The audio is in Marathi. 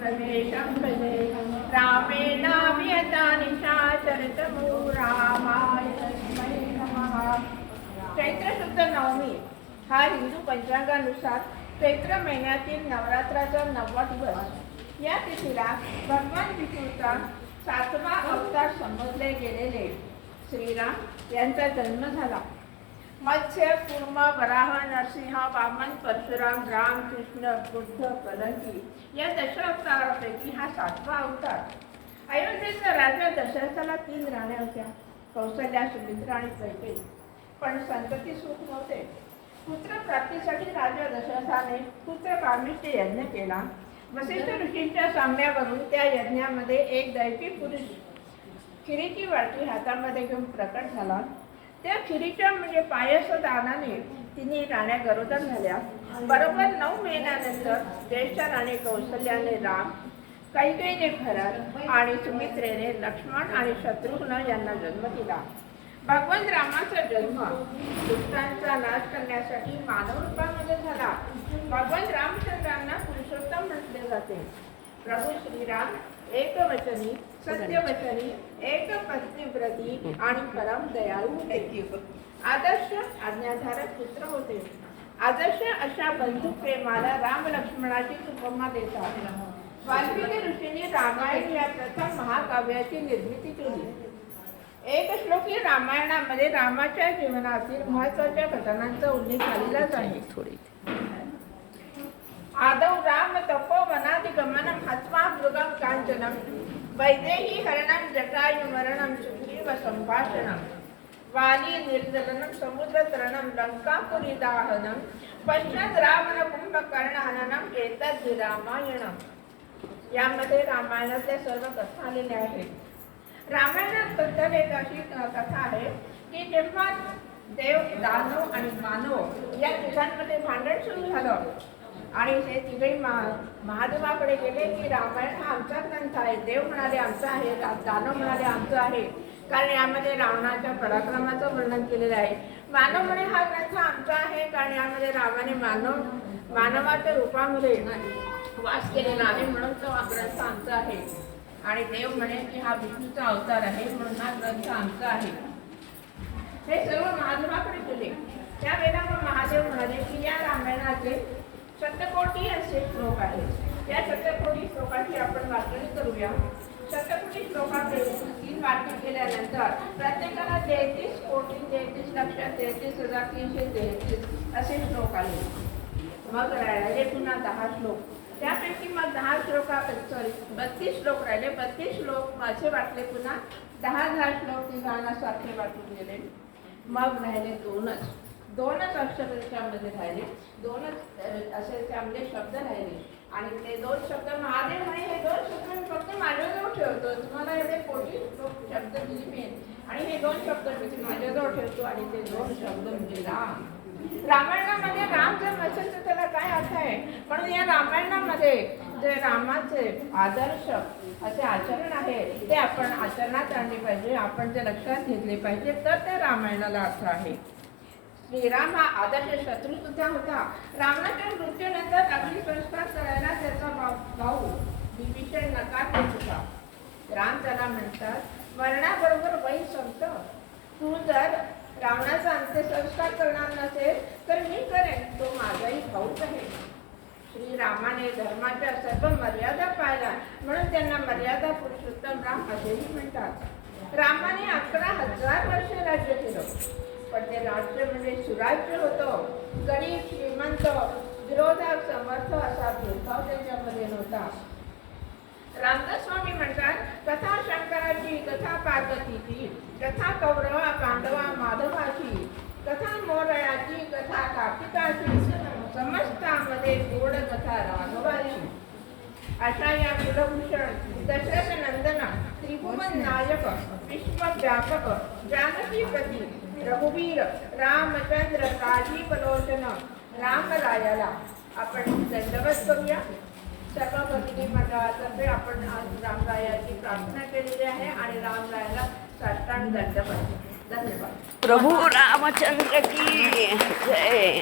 प्रवेशं भजे रामेण रामाय तस्मै नमः नवमी हा हिंदू पंचांगानुसार चैत्र महिन्यातील नवरात्राचा नववा दिवस. या तिथीला भगवान विष्णूचा सातवा अवतार संबोधले गेलेले. श्रीराम यांचा जन्म झाला. मत्स्य कुर्म वराह नरसिंह वामन परशुराम राम कृष्ण बुद्ध कलंकी या दशावतारापैकी हा सातवा अवतार. अयोध्येचा राजा दशरथाला तीन राण्या होत्या कौशल्या सुमित्रा आणि कैकेयी पण संतती सुख नव्हते. पुत्र प्राप्तीसाठी राजा दशरथाने पुत्र यज्ञ केला. वसिष्ठ ऋषींच्या साम्यावरून त्या यज्ञामध्ये एक दैवी पुरुष किरीची वाटी हातामध्ये घेऊन प्रकट झाला. त्या खिरीच्या म्हणजे पायस दानाने तिने राण्या गरोदर झाल्या. बरोबर नऊ महिन्यानंतर ज्येष्ठ राणी कौशल्याने राम कैकेयीने भरत आणि सुमित्रेने लक्ष्मण आणि शत्रुघ्न यांना जन्म दिला. भगवान रामाचा जन्म दुष्टांचा नाश करण्यासाठी मानव रूपामध्ये झाला. भगवान रामचंद्रांना पुरुषोत्तम म्हटले जाते. प्रभू श्रीराम एकवचनी सत्यवचनी एक पत्नीव्रती आणि परम दयाळू होते आदर्श आज्ञाधारक पुत्र होते. आदर्श अशा बंधू प्रेमाला राम लक्ष्मणाची उपमा देतात. वाल्मिकी ऋषींनी रामायण या प्रथम महाकाव्याची निर्मिती केली. एक श्लोकी रामायणामध्ये रामाच्या जीवनातील महत्त्वाच्या घटनांचा उल्लेख झालेलाच आहे काञ्चनं वैदेही हरणं जटायुमरणं सुग्रीव सम्भाषणं वाली निर्जलनं समुद्रतरणं लङ्कापुरीदाहनं पश्चात् रावणकुम्भकर्णहननं एतद् रामायणं यामध्ये रामायणातल्या सर्व कथा आलेल्या आहेत। रामायणाबद्दल एक अशी कथा आहे की जेव्हा देव दानव आणि मानव या तिघांमध्ये भांडण सुरू झालं आणि हे तिघे महादेवाकडे गेले की रामायण हा आमचा ग्रंथ आहे. देव म्हणाले आमचा आहे. दानव म्हणाले आमचं आहे. कारण यामध्ये रावणाच्या पराक्रमाचं वर्णन केलेलं आहे. मानव म्हणे हा ग्रंथ आमचा आहे. कारण यामध्ये रामाने मानव मानवाच्या रूपामध्ये वास केलेला आहे. म्हणून तो हा ग्रंथ आमचा आहे. आणि देव म्हणे की हा विष्णूचा अवतार आहे. म्हणून हा ग्रंथ आमचा आहे. हे सर्व महादेवाकडे केले त्यावेळेला मग महादेव म्हणाले की या रामायणाचे शतकोटी असे श्लोक आहेत या शतकोटी श्लोकाची आपण वाचणी करूया. शतकोटी श्लोकाचे तीन वाक्य केल्यानंतर प्रत्येकाला तेहतीस कोटी तेहतीस लक्ष तेहतीस हजार तीनशे तेहतीस असे श्लोक आले. मग राहिले पुन्हा दहा श्लोक. त्यापैकी मग दहा श्लोका सॉरी बत्तीस श्लोक राहिले. बत्तीस श्लोक माझे वाटले पुन्हा. दहा दहा श्लोक तिघांना सारखे वाटून गेले. मग राहिले दोनच. दोनच अक्षर त्याच्यामध्ये राहिले. दोनच असे त्यामध्ये शब्द राहिले. आणि ते दोन शब्द महादेव नाही हे दोन शब्द मी फक्त माझ्याजवळ ठेवतो. तुम्हाला एवढे कोटी शब्द दिली मी आणि हे दोन शब्द मी माझ्याजवळ ठेवतो आणि ते दोन शब्द म्हणजे राम. रामायणामध्ये राम जर नसेल तर त्याला काय अर्थ आहे? म्हणून या रामायणामध्ये जे रामाचे आदर्श असे आचरण आहे ते आपण आचरणात आणले पाहिजे. आपण ते लक्षात घेतले पाहिजे तर त्या रामायणाला अर्थ आहे. श्रीराम हा आदर्श शत्रू सुद्धा होता. रावणाच्या मृत्यूनंतर अग्निसंस्कार करायला त्याचा भाऊ- विभीषण नकार देत होता. राम त्याला म्हणतात मरणाबरोबर वही संपत. तू जर रावणाचा अंत्यसंस्कार करणार नसेल तर मी करेन. तो माझाही भाऊच आहे. श्रीरामाने धर्माच्या सर्व मर्यादा पाळल्या. म्हणून त्यांना मर्यादा पुरुषोत्तम राम असेही म्हणतात. रामाने अकरा हजार वर्ष राज्य केलं. पण ते राष्ट्र म्हणजे सुराज्य होतं. गरीब श्रीमंत विरोधक समर्थ असा भेदभाव त्याच्यामध्ये नव्हता. रामदास्वामी म्हणतात कथा शंकराची कथा पार्वतीची कथा कौरवा पांडवा माधवाची कथा मोरयाची कथा कार्तिकाची समस्तामध्ये गोड कथा राघवाची. अशा या कुलभूषण दशरथ नंदना त्रिभुवन नायक विश्वव्यापक जानकी प्रती रघुवीर रामचंद्र काजीपलोचन रामरायाला आपण दंडवत करूया. सर्व भगिनी मंडळातर्फे आपण आज रामरायाची प्रार्थना केलेली आहे आणि रामरायाला साष्टांग दंडवत. धन्यवाद. प्रभू रामचंद्र की जय.